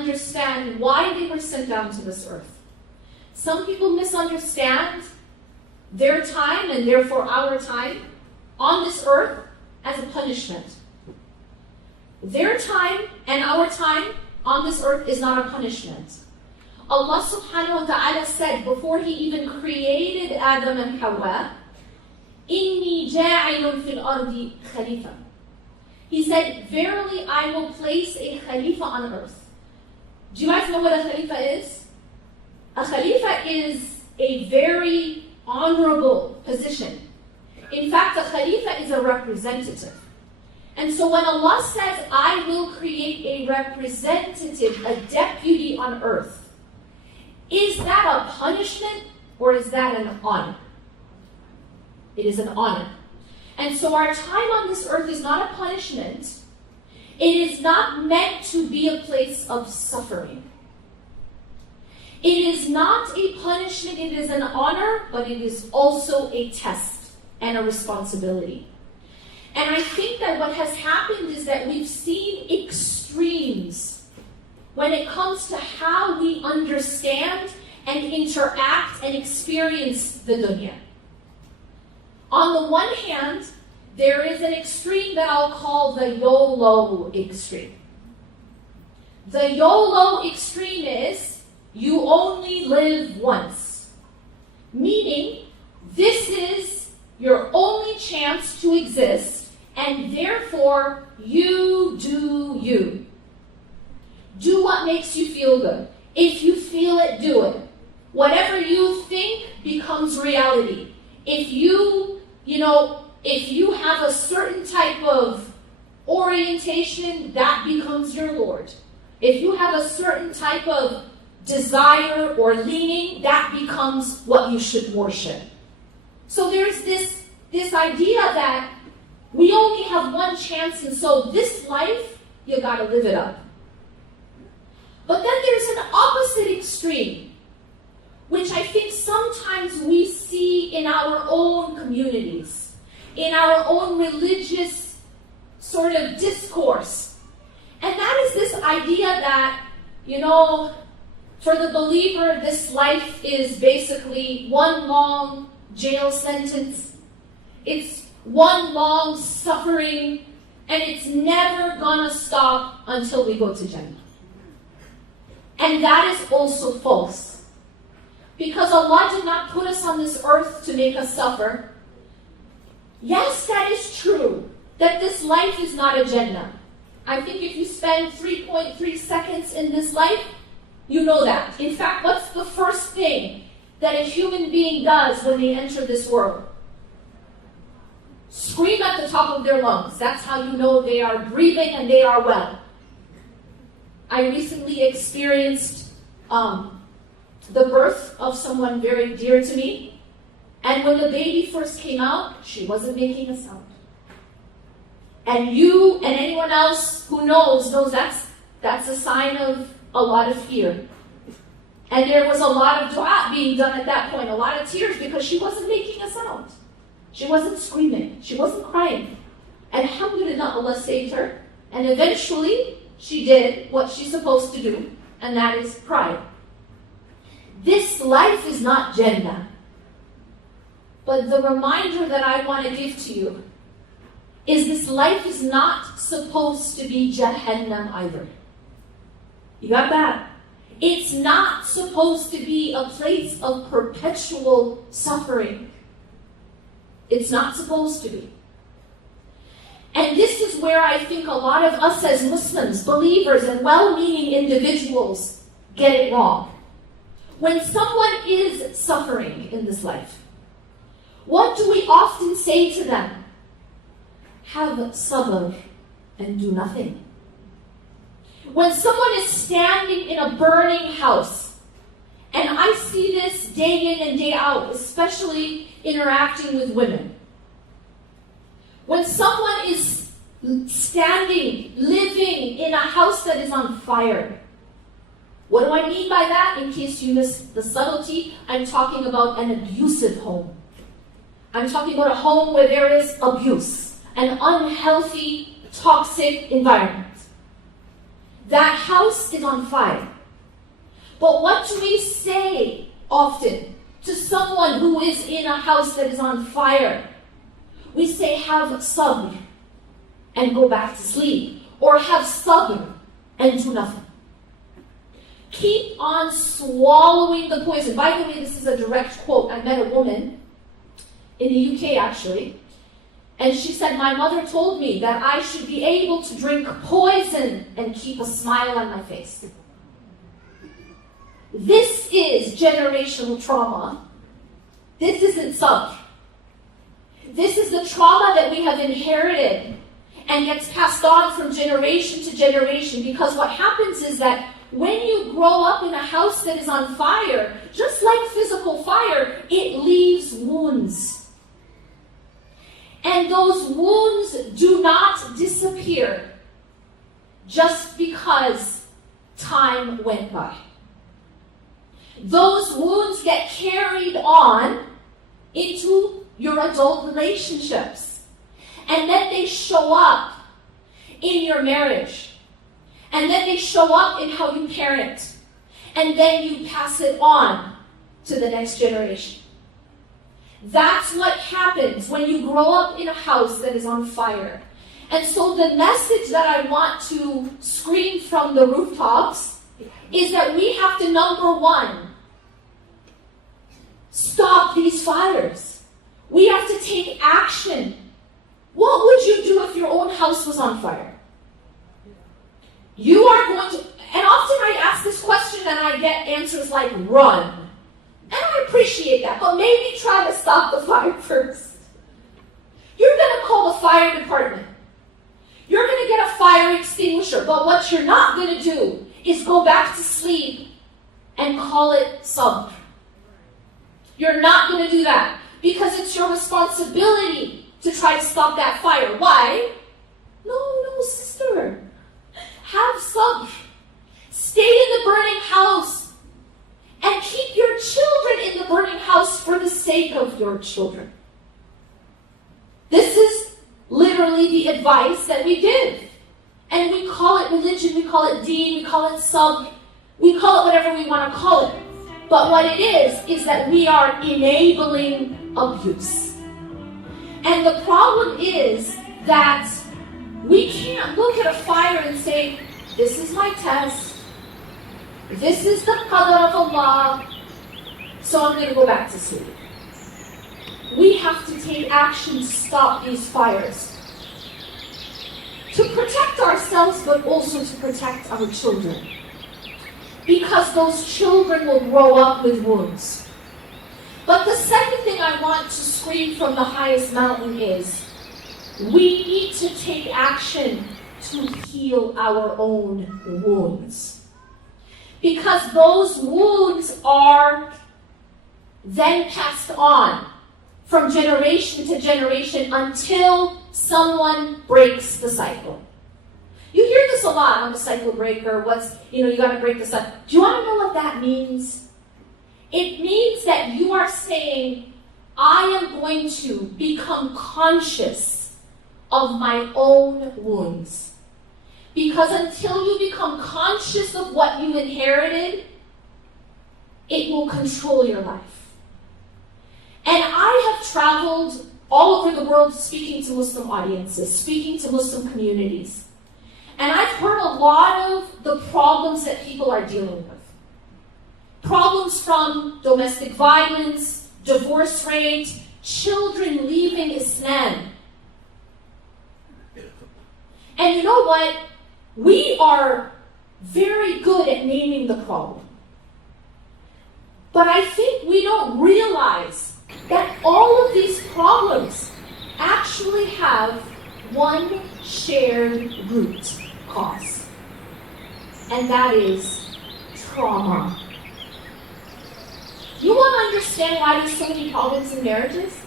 understand why they were sent down to this earth. Some people misunderstand their time, and therefore our time, on this earth as a punishment. Their time and our time on this earth is not a punishment. Allah subhanahu wa ta'ala said before He even created Adam and Hawa, إِنِّي جَاعِلٌ فِي الْأَرْضِ خَلِيفَةً. He said, verily I will place a Khalifa on earth. Do you guys know what a Khalifa is? A Khalifa is a very honorable position. In fact, a Khalifa is a representative. And so when Allah says, I will create a representative, a deputy on earth, is that a punishment or is that an honor? It is an honor. And so our time on this earth is not a punishment. It is not meant to be a place of suffering. It is not a punishment, it is an honor, but it is also a test and a responsibility. And I think that what has happened is that we've seen extremes when it comes to how we understand and interact and experience the dunya. On the one hand, there is an extreme that I'll call the YOLO extreme. The YOLO extreme is, you only live once. Meaning, this is your only chance to exist, and therefore, you do you. Do what makes you feel good. If you feel it, do it. Whatever you think becomes reality. If you have a certain type of orientation, that becomes your Lord. If you have a certain type of desire or leaning, that becomes what you should worship. So there's this idea that we only have one chance, and so this life, you gotta live it up. But then there's an opposite extreme, which I think sometimes we see in our own communities, in our own religious sort of discourse. And that is this idea that, for the believer, this life is basically one long jail sentence. It's one long suffering, and it's never gonna stop until we go to Jannah. And that is also false. Because Allah did not put us on this earth to make us suffer. Yes, that is true, that this life is not a Jannah. I think if you spend 3.3 seconds in this life, you know that. In fact, what's the first thing that a human being does when they enter this world? Scream at the top of their lungs. That's how you know they are breathing and they are well. I recently experienced the birth of someone very dear to me. And when the baby first came out, she wasn't making a sound. And you and anyone else who knows that's a sign of a lot of fear. And there was a lot of dua being done at that point, a lot of tears, because she wasn't making a sound. She wasn't screaming. She wasn't crying. And alhamdulillah, Allah saved her. And eventually, she did what she's supposed to do, and that is cry. This life is not Jannah. But the reminder that I want to give to you is this life is not supposed to be Jahannam either. You got that? It's not supposed to be a place of perpetual suffering. It's not supposed to be. And this is where I think a lot of us as Muslims, believers, and well-meaning individuals get it wrong. When someone is suffering in this life, what do we often say to them? Have sabr and do nothing. When someone is standing in a burning house, and I see this day in and day out, especially interacting with women. When someone is standing, living in a house that is on fire, what do I mean by that? In case you missed the subtlety, I'm talking about an abusive home. I'm talking about a home where there is abuse, an unhealthy, toxic environment. That house is on fire. But what do we say often to someone who is in a house that is on fire? We say, have sabr and go back to sleep. Or have sabr and do nothing. Keep on swallowing the poison. By the way, this is a direct quote. I met a woman in the UK actually, and she said, my mother told me that I should be able to drink poison and keep a smile on my face. This is generational trauma. This isn't sabr. This is the trauma that we have inherited and gets passed on from generation to generation, because what happens is that when you grow up in a house that is on fire, just like physical fire, it leaves wounds. And those wounds do not disappear just because time went by. Those wounds get carried on into your adult relationships. And then they show up in your marriage. And then they show up in how you parent. And then you pass it on to the next generation. That's what happens when you grow up in a house that is on fire. And so the message that I want to scream from the rooftops is that we have to, number one, stop these fires. We have to take action. What would you do if your own house was on fire? You are going to, and often I ask this question and I get answers like run. And I appreciate that, but maybe try to stop the fire first. You're going to call the fire department. You're going to get a fire extinguisher, but what you're not going to do is go back to sleep and call it sabr. You're not going to do that because it's your responsibility to try to stop that fire. Why? No, sister. Have sabr. Stay in the burning house and keep your children in the burning house for the sake of your children. This is literally the advice that we give. And we call it religion, we call it Deen, we call it sabr, we call it whatever we want to call it. But what it is that we are enabling abuse. And the problem is that we can't look at a fire and say, this is my test, this is the qadr of Allah, so I'm going to go back to sleep. We have to take action to stop these fires. To protect ourselves, but also to protect our children. Because those children will grow up with wounds. But the second thing I want to scream from the highest mountain is, we need to take action to heal our own wounds. Because those wounds are then passed on from generation to generation until someone breaks the cycle. You hear this a lot on the cycle breaker. You got to break the cycle. Do you want to know what that means? It means that you are saying, I am going to become conscious of my own wounds. Because until you become conscious of what you inherited, it will control your life. And I have traveled all over the world speaking to Muslim audiences, speaking to Muslim communities. And I've heard a lot of the problems that people are dealing with. Problems from domestic violence, divorce rate, children leaving Islam. And you know what? We are very good at naming the problem. But I think we don't realize that all of these problems actually have one shared root cause. And that is trauma. You want to understand why there's so many problems in marriages?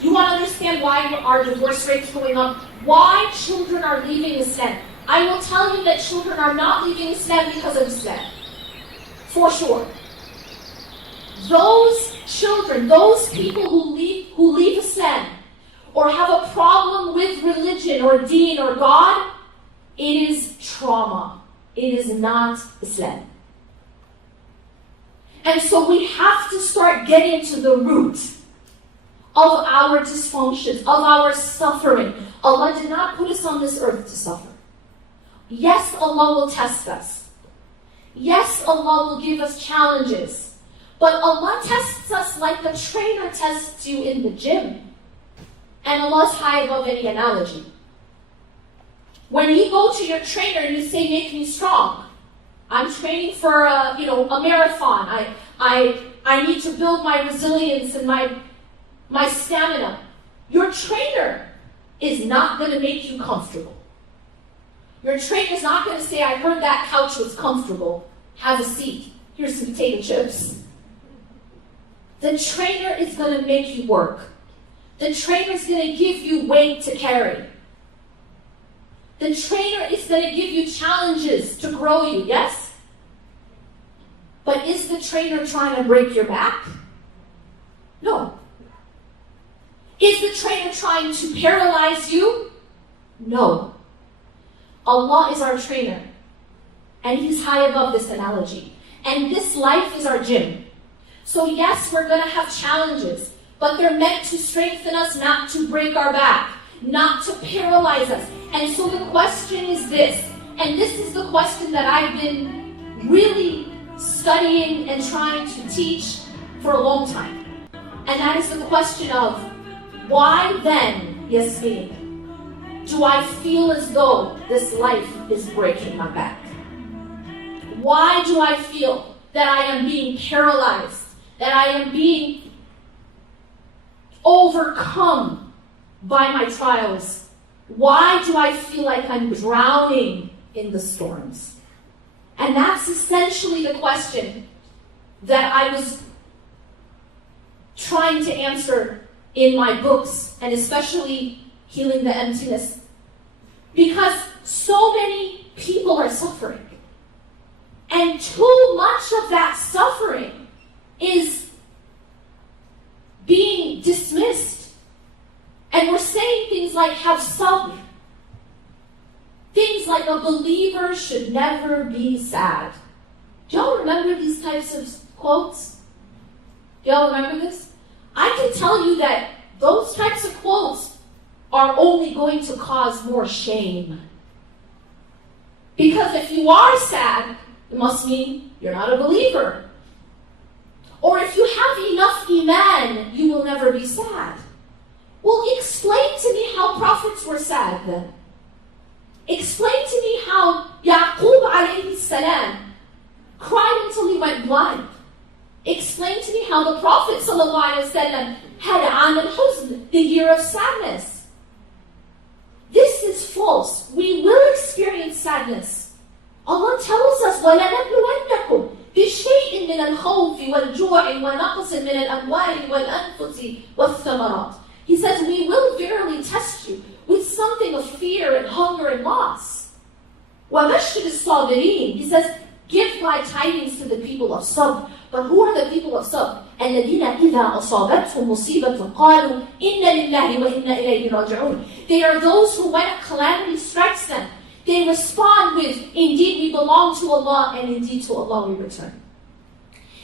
You want to understand why our divorce rates going up? Why children are leaving Islam? I will tell you that children are not leaving Islam because of Islam. For sure. Those children, those people who leave Islam or have a problem with religion or Deen or God, it is trauma. It is not Islam. And so we have to start getting to the root of our dysfunctions, of our suffering. Allah did not put us on this earth to suffer. Yes, Allah will test us. Yes, Allah will give us challenges. But Allah tests us like the trainer tests you in the gym. And Allah is high above any analogy. When you go to your trainer and you say, make me strong. I'm training for a marathon. I need to build my resilience and my stamina. Your trainer is not going to make you comfortable. Your trainer is not going to say, I heard that couch was comfortable. Have a seat. Here's some potato chips. The trainer is going to make you work. The trainer is going to give you weight to carry. The trainer is going to give you challenges to grow you, yes? But is the trainer trying to break your back? No. Is the trainer trying to paralyze you? No. Allah is our trainer. And He's high above this analogy. And this life is our gym. So yes, we're going to have challenges, but they're meant to strengthen us, not to break our back, not to paralyze us. And so the question is this, and this is the question that I've been really studying and trying to teach for a long time. And that is the question of, why then, Yasmin, do I feel as though this life is breaking my back? Why do I feel that I am being paralyzed, that I am being overcome by my trials? Why do I feel like I'm drowning in the storms? And that's essentially the question that I was trying to answer in my books, and especially Healing the Emptiness. Because so many people are suffering. And too much of that suffering is being dismissed. And we're saying things like, have sabr. Things like, a believer should never be sad. Do y'all remember these types of quotes? Do y'all remember this? I can tell you that those types of quotes are only going to cause more shame. Because if you are sad, it must mean you're not a believer. Or if you have enough iman, you will never be sad. Well, explain to me how prophets were sad then. Explain to me how Yaqub alayhi salam cried until he went blind. Explain to me how the Prophet sallallahu alayhi wasallam had Aam al-Huzn, the year of sadness. This is false. We will experience sadness. Allah tells us, وَلَنَبْلُوَنَّكُمْ بِشَيْءٍ مِنَ الْخَوْفِ وَالْجُوعِ وَنَقْصٍ مِنَ الْأَمْوَالِ وَالْأَنفُسِ وَالثَّمَرَاتِ. He says, we will verily test you with something of fear and hunger and loss. وَبَشِّرِ الصَّابِرِينَ. He says, give glad tidings to the people of Sabr. But who are the people of Sabr? الَّذِينَ إِذَا أَصَابَتْهُمْ مُصِيبَةٌ قَالُوا إِنَّ لِلَّهِ وَإِنَّ إِلَيْهِ رَاجِعُونَ. They are those who, when a calamity strikes them, they respond with, indeed we belong to Allah, and indeed to Allah we return.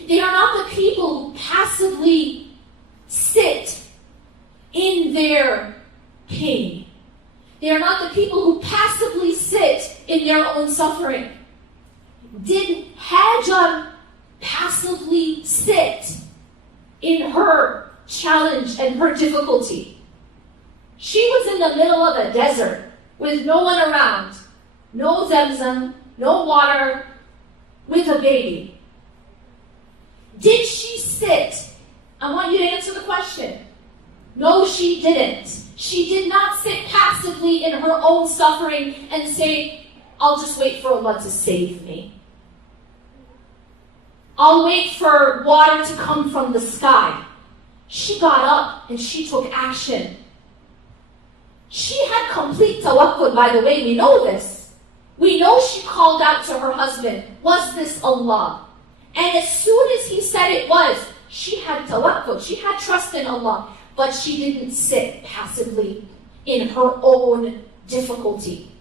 They are not the people who passively sit in their pain. They are not the people who passively sit in their own suffering. Did Hajar passively sit in her challenge and her difficulty? She was in the middle of a desert with no one around, no Zamzam, no water, with a baby. Did she sit? I want you to answer the question. No, she didn't. She did not sit passively in her own suffering and say, I'll just wait for Allah to save me. I'll wait for water to come from the sky. She got up and she took action. She had complete tawakkul, by the way, we know this. We know she called out to her husband, was this Allah? And as soon as he said it was, she had tawakkul, she had trust in Allah. But she didn't sit passively in her own difficulty.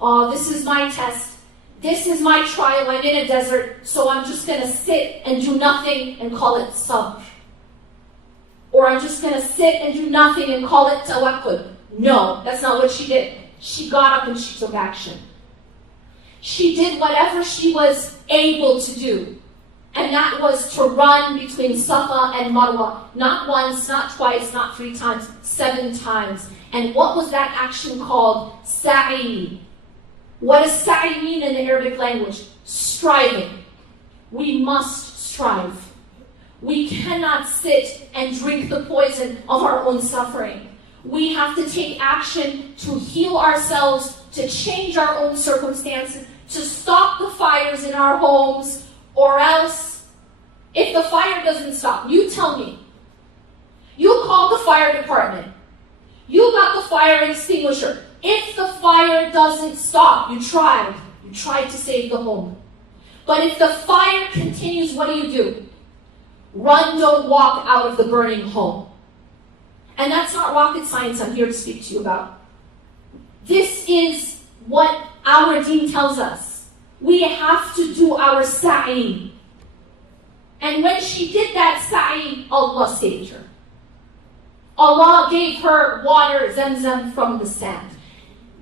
Oh, this is my test. This is my trial. I'm in a desert, so I'm just going to sit and do nothing and call it sabr. Or I'm just going to sit and do nothing and call it tawakkul. No, that's not what she did. She got up and she took action. She did whatever she was able to do. And that was to run between Safa and Marwa. Not once, not twice, not 3 times, 7 times. And what was that action called? Sa'i. What does sa'i mean in the Arabic language? Striving. We must strive. We cannot sit and drink the poison of our own suffering. We have to take action to heal ourselves, to change our own circumstances, to stop the fires in our homes, or else, if the fire doesn't stop, you tell me. You called the fire department. You got the fire extinguisher. If the fire doesn't stop, you tried to save the home. But if the fire continues, what do? Run, don't walk out of the burning home. And that's not rocket science I'm here to speak to you about. This is what our Deen tells us. We have to do our sa'i. And when she did that sa'i, Allah saved her. Allah gave her water, Zamzam, from the sand.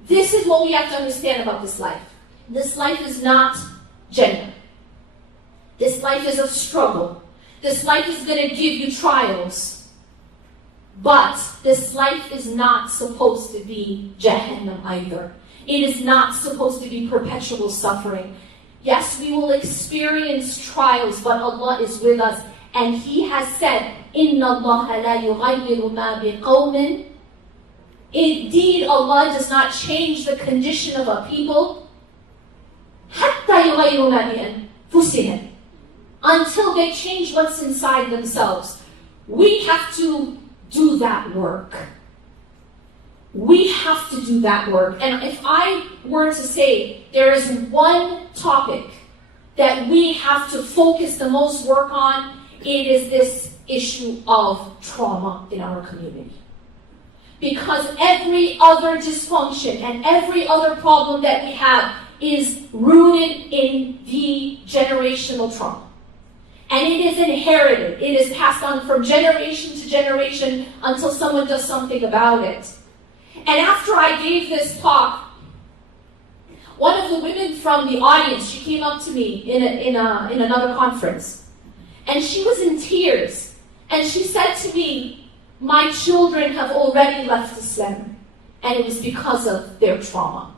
This is what we have to understand about this life. This life is not Jannah. This life is a struggle. This life is going to give you trials. But this life is not supposed to be Jahannam either. It is not supposed to be perpetual suffering. Yes, we will experience trials, but Allah is with us. And He has said, إِنَّ اللَّهَ لَا يُغَيِّرُ مَا بِقَوْمٍ. Indeed, Allah does not change the condition of a people حَتَّى يُغَيِّرُ مَا بِأَنفُسِهِمْ, until they change what's inside themselves. We have to do that work. We have to do that work. And if I were to say there is one topic that we have to focus the most work on, it is this issue of trauma in our community. Because every other dysfunction and every other problem that we have is rooted in the generational trauma. And it is inherited. It is passed on from generation to generation until someone does something about it. And after I gave this talk, one of the women from the audience, she came up to me in another conference. And she was in tears. And she said to me, my children have already left Islam. And it was because of their trauma.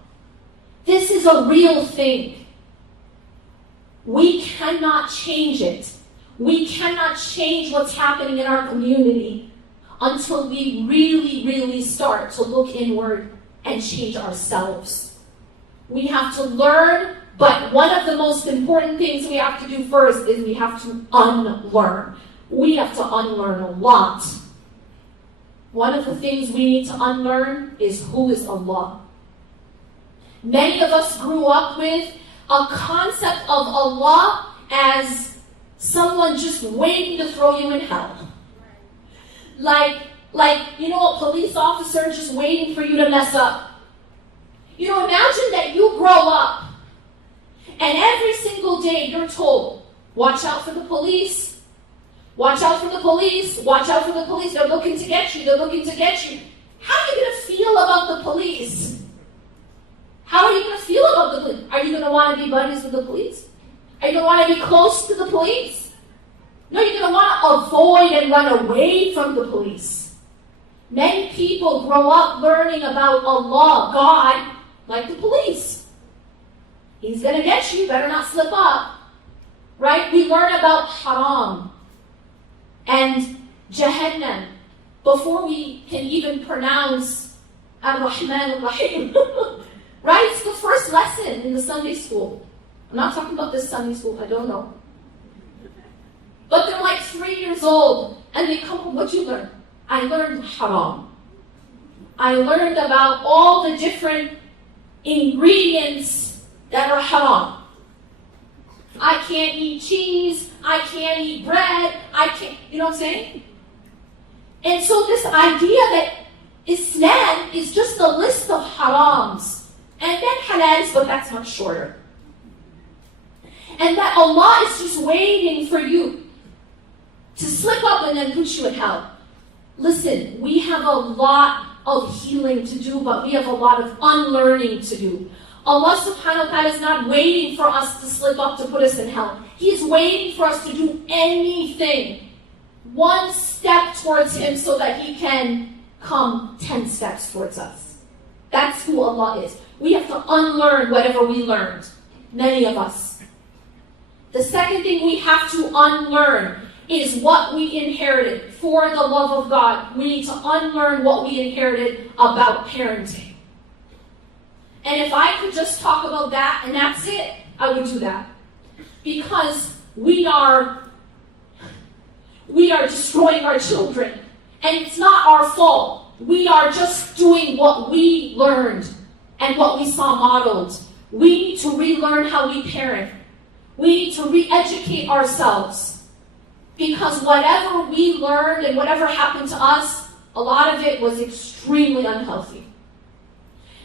This is a real thing. We cannot change it. We cannot change what's happening in our community until we really, really start to look inward and change ourselves. We have to learn, but one of the most important things we have to do first is we have to unlearn. We have to unlearn a lot. One of the things we need to unlearn is who is Allah. Many of us grew up with a concept of Allah as someone just waiting to throw you in hell. Like, a police officer just waiting for you to mess up. Imagine that you grow up and every single day you're told, watch out for the police, watch out for the police, watch out for the police, they're looking to get you, they're looking to get you. How are you going to feel about the police? How are you going to feel about the police? Are you going to want to be buddies with the police? Are you going to want to be close to the police? No, you're going to want to avoid and run away from the police. Many people grow up learning about Allah, God, like the police. He's going to get you, better not slip up. Right? We learn about haram and Jahannam before we can even pronounce Ar-Rahman Ar-Rahim. Right? It's the first lesson in the Sunday school. I'm not talking about this Sunday school, I don't know. But they're like 3 years old, and they come home, what'd you learn? I learned haram. I learned about all the different ingredients that are haram. I can't eat cheese, I can't eat bread, you know what I'm saying? And so this idea that Islam is just a list of harams, and then halals, but that's much shorter. and that Allah is just waiting for you to slip up and then put you in hell. Listen, we have a lot of healing to do, but we have a lot of unlearning to do. Allah subhanahu wa ta'ala is not waiting for us to slip up to put us in hell. He is waiting for us to do anything, one step towards Him, so that He can come 10 steps towards us. That's who Allah is. We have to unlearn whatever we learned, many of us. The second thing we have to unlearn is what we inherited. For the love of God, we need to unlearn what we inherited about parenting. And if I could just talk about that and that's it, I would do that. Because we are destroying our children. And it's not our fault. We are just doing what we learned and what we saw modeled. We need to relearn how we parent. We need to re-educate ourselves. Because whatever we learned and whatever happened to us, a lot of it was extremely unhealthy.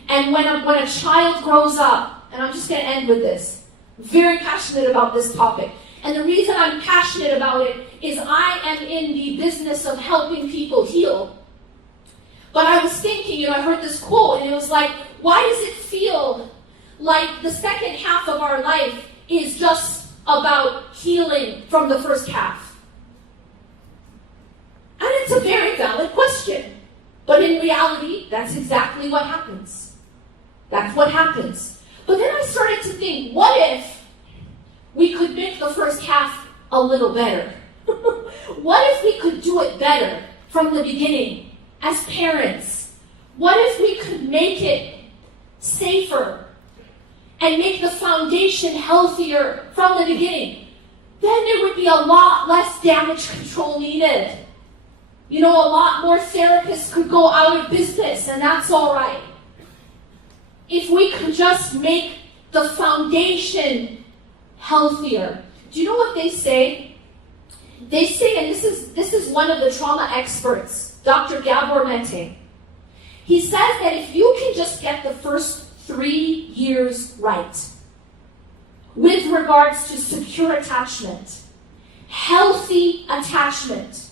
And when a child grows up, and I'm just going to end with this, very passionate about this topic. And the reason I'm passionate about it is I am in the business of helping people heal. But I was thinking, I heard this quote, and it was like, why does it feel like the second half of our life is just about healing from the first half? And it's a very valid question. But in reality, that's exactly what happens. That's what happens. But then I started to think, what if we could make the first half a little better? What if we could do it better from the beginning as parents? What if we could make it safer and make the foundation healthier from the beginning? Then there would be a lot less damage control needed. A lot more therapists could go out of business, and that's all right. If we could just make the foundation healthier. Do you know what they say? They say, and this is one of the trauma experts, Dr. Gabor Mate. He says that if you can just get the first 3 years right, with regards to secure attachment, healthy attachment,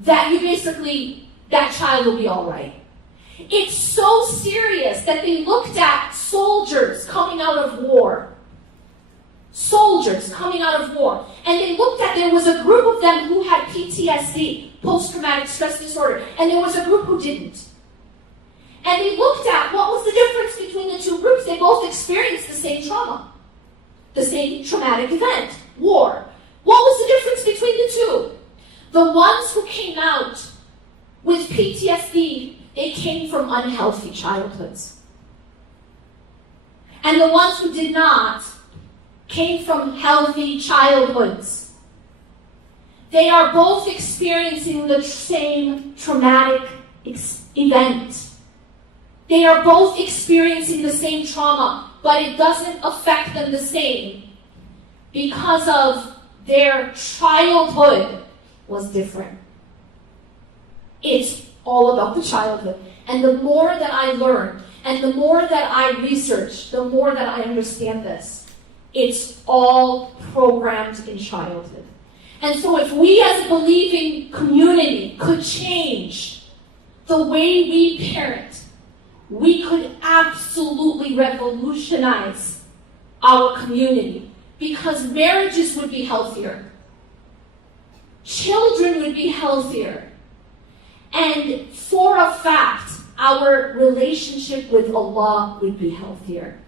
that child will be all right. It's so serious that they looked at soldiers coming out of war. And they looked at, there was a group of them who had PTSD, post-traumatic stress disorder, and there was a group who didn't. And they looked at what was the difference between the two groups. They both experienced the same trauma, the same traumatic event, war. What was the difference between the two? The ones who came out with PTSD, they came from unhealthy childhoods. And the ones who did not came from healthy childhoods. They are both experiencing the same traumatic event. They are both experiencing the same trauma, but it doesn't affect them the same because of their childhood was different. It's all about the childhood. And the more that I learn, and the more that I research, the more that I understand this. It's all programmed in childhood. And so if we as a believing community could change the way we parent, we could absolutely revolutionize our community, because marriages would be healthier. Children would be healthier. And for a fact, our relationship with Allah would be healthier.